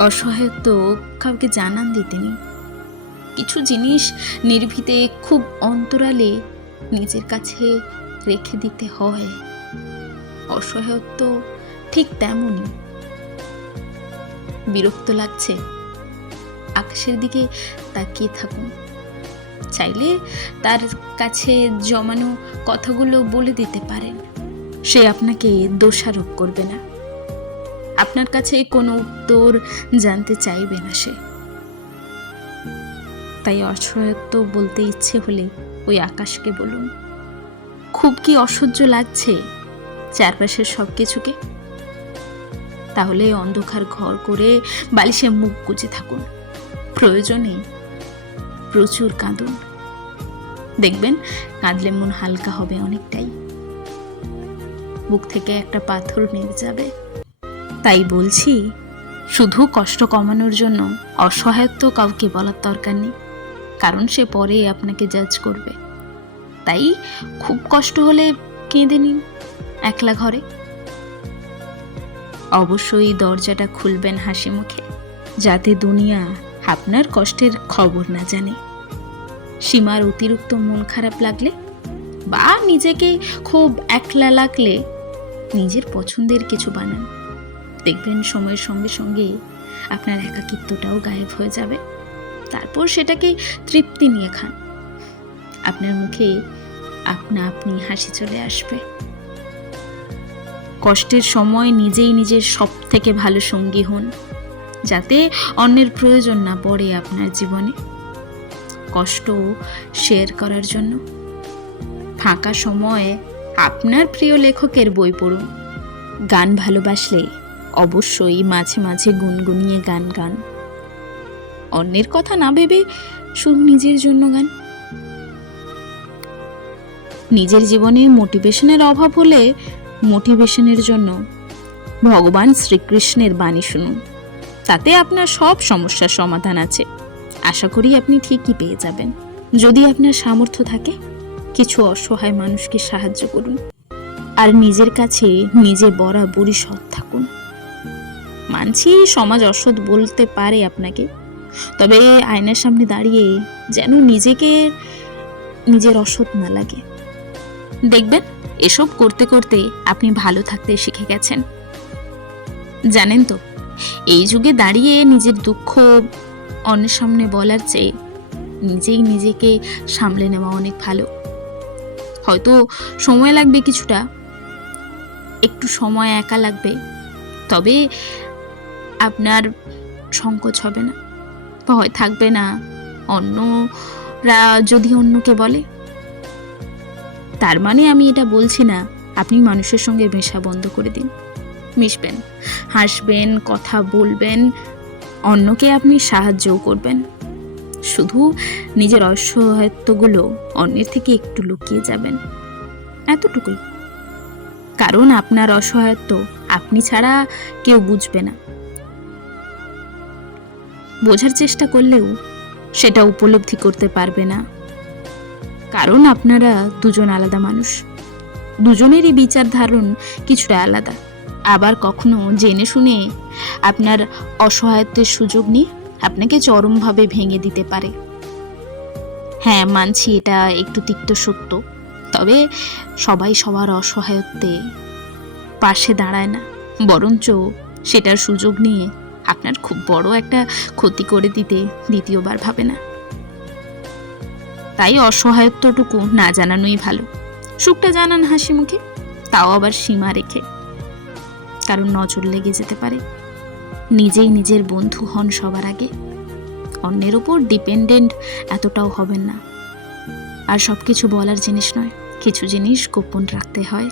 অসহায়ত্ব কাউকে জানান দিতেনি কিছু জিনিস নির্ভীতে খুব অন্তরালে নিজের কাছে রেখে দিতে হয়। অসহায়ত্ব ঠিক তেমনই। বিরক্ত লাগছে। আকাশের দিকে তাকিয়ে থাকুন। চাইলে তার কাছে জমানো কথাগুলো বলে দিতে পারেন। সে আপনাকে দোষারোপ করবে না। আপনার কাছে কোনো উত্তর জানতে চাইবে না সে। তাই অসহায়ত্ব বলতে ইচ্ছে হলে ওই আকাশকে বলুন। খুব কি অসহ্য লাগছে চারপাশের সব কিছুকে তাহলে অন্ধকার ঘর করে বালিশে মুখ গুজে থাকুন। প্রয়োজনে প্রচুর কাঁদুন। দেখবেন কাঁদলে মন হালকা হবে অনেকটাই। বুক থেকে একটা পাথর নেমে যাবে। তাই বলছি, শুধু কষ্ট কমানোর জন্য অসহায়ত্ব কাউকে বলার দরকার নেই, কারণ সে পরে আপনাকে জাজ করবে। তাই খুব কষ্ট হলে কেঁদে নিন একলা ঘরে। অবশ্যই দরজাটা খুলবেন হাসি মুখে, যাতে দুনিয়া আপনার কষ্টের খবর না জানে। সীমার অতিরিক্ত মন খারাপ লাগলে বা নিজেকে খুব একলা লাগলে নিজের পছন্দের কিছু বানান। দেখবেন সময়ের সঙ্গে সঙ্গে আপনার একাকিত্বটাও গায়েব হয়ে যাবে। তারপর সেটাকে তৃপ্তি নিয়ে খান। আপনার মুখে আপনা আপনি হাসি চলে আসবে। কষ্টের সময় নিজেই নিজের সব থেকে ভালো সঙ্গী হন, যাতে অন্যের প্রয়োজন না পড়ে আপনার জীবনে। কষ্ট শেয়ার করার জন্য। ফাঁকা সময়ে আপনার প্রিয় লেখকের বই পড়ুন। গান ভালোবাসলে অবশ্যই মাঝে মাঝে গুনগুনিয়ে গান গান। অন্যের কথা না ভেবে শুধু নিজের জন্য গান। নিজের জীবনে মোটিভেশনের অভাব হলে মোটিভেশনের জন্য ভগবান শ্রীকৃষ্ণের বাণী শুনুন। তাতে আপনার সব সমস্যার সমাধান আছে। আশা করি আপনি ঠিকই পেয়ে যাবেন। যদি আপনার সামর্থ্য থাকে, কিছু অসহায় মানুষকে সাহায্য করুন। আর নিজের কাছে নিজে বরাবরই সৎ থাকুন। মানছি, সমাজ অসৎ বলতে পারে আপনাকে। তবে আয়নার সামনে দাঁড়িয়ে যেন নিজেকে, নিজের অসৎ না লাগে। দেখবেন, এসব করতে করতে আপনি ভালো থাকতে শিখে গেছেন। জানেন তো, এই যুগে দাঁড়িয়ে নিজের দুঃখ অন্যের সামনে বলার চেয়ে নিজেই নিজেকে সামলে নেওয়া অনেক ভালো। হয়তো সময় লাগবে কিছুটা, একটু সময় একা লাগবে, তবে আপনার সংকোচ হবে না। ভয় থাকবে না। অন্যরা যদি অন্যকে বলে। তার মানে আমি এটা বলছি না। আপনি মানুষের সঙ্গে মেশা বন্ধ করে দিন। মিশবেন, হাসবেন, কথা বলবেন। অন্যকে আপনি সাহায্যও করবেন। শুধু নিজের অসহায়ত্বগুলো অন্যের থেকে একটু লুকিয়ে যাবেন। এতটুকুই। কারণ আপনার অসহায়ত্ব আপনি ছাড়া কেউ বুঝবে না। বোঝার চেষ্টা করলেও সেটা উপলব্ধি করতে পারবে না। কারণ আপনারা দুজন আলাদা মানুষ। দুজনেরই বিচার ধারণ কিছুটা আলাদা। আবার কখনো জেনে শুনে আপনার অসহায়ত্বের সুযোগ নিয়ে আপনাকে চরমভাবে ভেঙে দিতে পারে। হ্যাঁ মানছি এটা একটু তিক্ত সত্য। তবে সবাই সবার অসহায়ত্বে পাশে দাঁড়ায় না। বরঞ্চ সেটার সুযোগ নিয়ে আপনার খুব বড় একটা ক্ষতি করে দিতে দ্বিতীয়বার ভাবে না। তাই অসহায়ত্বটুকু না জানানোই ভালো। সুখটা জানান হাসি মুখে, তাও আবার সীমা রেখে। কারণ নজর লেগে যেতে পারে। নিজেই নিজের বন্ধু হন সবার আগে। অন্যের ওপর ডিপেন্ডেন্ট এতটাও হবেন না। আর সব কিছু বলার জিনিস নয়। কিছু জিনিস গোপন রাখতে হয়।